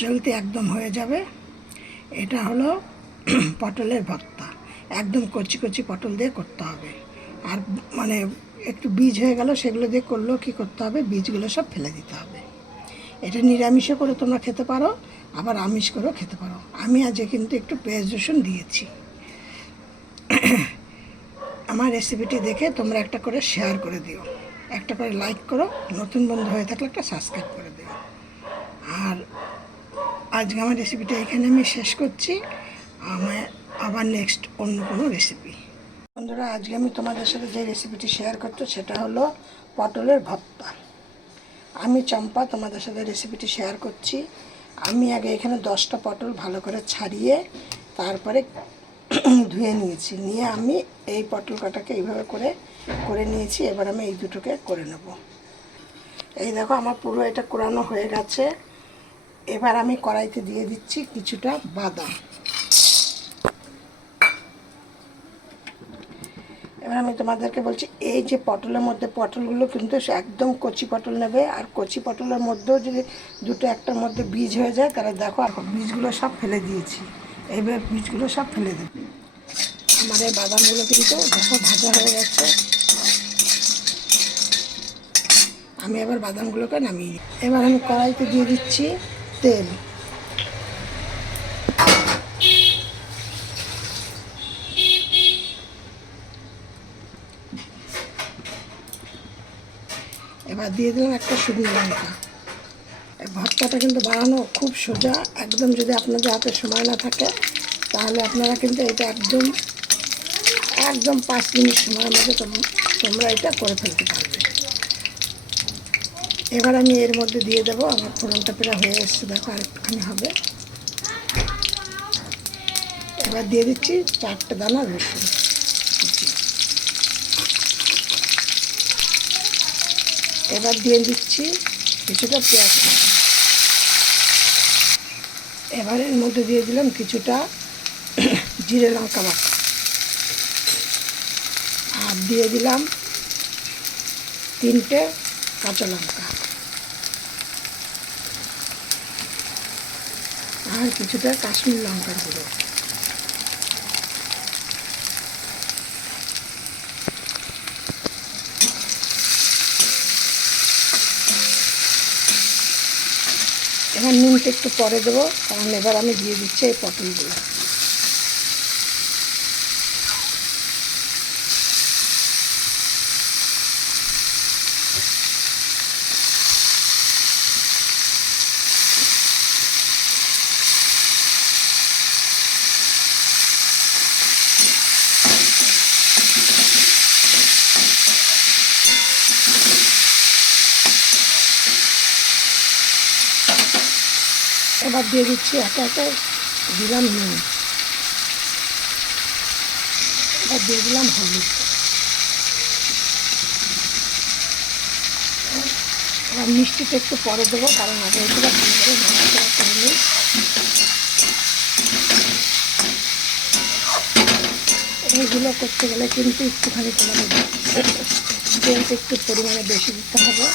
জলতে একদম হয়ে যাবে। এটা হলো পটলের ভর্তা। একদম কচি কচি পটল দিয়ে করতে হবে। আর মানে একটু বীজ হয়ে গেল, সেগুলো দিয়ে করলেও কী করতে হবে, বীজগুলো সব ফেলে দিতে হবে। এটা নিরামিষও করে তোমরা খেতে পারো, আবার আমিষ করেও খেতে পারো। আমি আজকে কিন্তু একটু পেঁয়াজ রসুন দিয়েছি। আমার রেসিপিটি দেখে তোমরা একটা করে শেয়ার করে দিও, একটা করে লাইক করো, নতুন বন্ধু হয়ে থাকলে একটা সাবস্ক্রাইব করে দিও। আর আজকে আমার রেসিপিটা এখানে আমি শেষ করছি। আমার আবার নেক্সট অন্য কোনো রেসিপি। বন্ধুরা, আজকে আমি তোমাদের সাথে যে রেসিপিটি শেয়ার করছি সেটা হলো পটলের ভর্তা। আমি চম্পা তোমাদের সাথে রেসিপিটি শেয়ার করছি। আমি আগে এখানে 10টা পটল ভালো করে ছাড়িয়ে তারপরে ধুয়ে নিয়েছি। নিয়ে আমি এই পটল কাটাকে এইভাবে করে নিয়েছি। এবার আমি এই দুটোকে করে নেব। এই দেখো, আমার পুরো এটা কোরানো হয়ে গেছে। এবার আমি কড়াইতে দিয়ে দিচ্ছি কিছুটা বাদাম। এবার আমি তোমাদেরকে বলছি, এই যে পটলের মধ্যে পটলগুলো কিন্তু একদম কচি পটল নেবে। আর কচি পটলের মধ্যেও যদি দুটো একটার মধ্যে বীজ হয়ে যায় তাহলে দেখো, এখন বীজগুলো সব ফেলে দিয়েছি। এইভাবে বীজগুলো সব ফেলে দেবে। আমার এই বাদামগুলো কিন্তু দেখো ভাজা হয়ে গেছে। আমি এবার বাদামগুলোকে নামিয়ে, এবার আমি কড়াইতে দিয়ে দিচ্ছি তেল। এবার দিয়ে দিলাম একটা শুকনো লঙ্কা। এই ভর্তাটা কিন্তু বানানো খুব সোজা একদম। যদি আপনাদের হাতে সময় না থাকে তাহলে আপনারা কিন্তু এটা একদম 5 মিনিট সময়ের মধ্যে তোমরা এটা করে ফেলতে পারবে। এবার আমি এর মধ্যে দিয়ে দেবো, আমার ফোড়নটা প্রায় হয়ে এসছে, দেখো আর একটুখানি হবে। এবার দিয়ে দিচ্ছি 4টে দানা রসুন। এবার দিয়ে দিচ্ছি কিছুটা পেঁয়াজ। এবার এর মধ্যে দিয়ে দিলাম কিছুটা জিরে লঙ্কা বাটা। আর দিয়ে দিলাম 3টে কাঁচা লঙ্কা। আর কিছুটা কাশ্মীর লঙ্কার গুঁড়ো। এবার নুনটা একটু পরে দেবো, কারণ এবার আমি দিয়ে দিচ্ছি এই পটলগুলো। এবার দিয়ে দিচ্ছি একে একে দিলাম নুন। এবার দিয়ে দিলাম হলুদ। এবার মিষ্টিটা একটু পরে দেবো, কারণ আগে এগুলো ভালো করে নাড়াচাড়া করে নিই। এইগুলো করতে গেলে কিন্তু একটুখানি তোমাদের তেলটা একটু পরিমাণে বেশি দিতে হবে।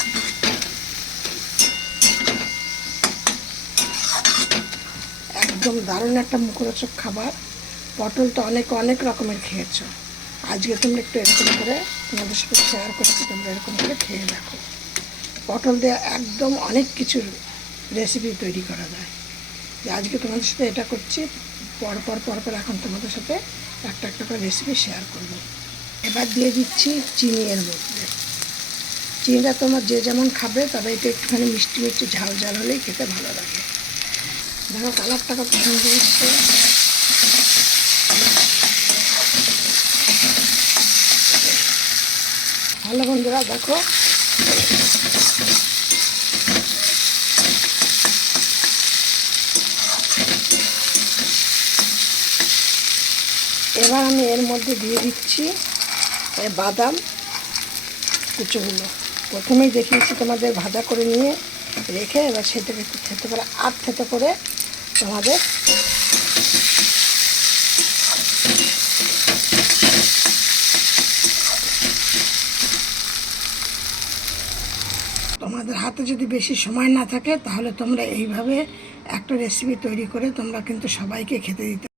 একদম দারুণ একটা মুখরোচক খাবার। পটল তো অনেক রকমের খেয়েছো, আজকে তোমরা একটু এরকম করে তোমাদের সাথে শেয়ার করছি, তোমরা এরকম করে খেয়ে দেখো। পটল দিয়ে একদম অনেক কিছুর রেসিপি তৈরি করা যায়। যে আজকে তোমাদের সাথে এটা করছি, পরপর এখন তোমাদের সাথে একটা করে রেসিপি শেয়ার করব। এবার দিয়ে দিচ্ছি চিনি এর মধ্যে। চিনিটা তোমার যে যেমন খাবে, তবে এটা একটুখানি মিষ্টি ঝাল হলেই খেতে ভালো লাগে। দেখো কালারটা কত সুন্দর হচ্ছে। ভালো বন্ধুরা, দেখো এবার আমি এর মধ্যে দিয়ে দিচ্ছি বাদাম কুচোগুলো। প্রথমেই দেখিয়েছি তোমাদের ভাজা করে নিয়ে রেখে, এবার সেটাকে একটু থেতো করে থেতো করে তোমাদের তোমাদের হাতে যদি বেশি সময় না থাকে তাহলে তোমরা এইভাবে একটা রেসিপি তৈরি করে তোমরা কিন্তু সবাইকে খেতে দিতে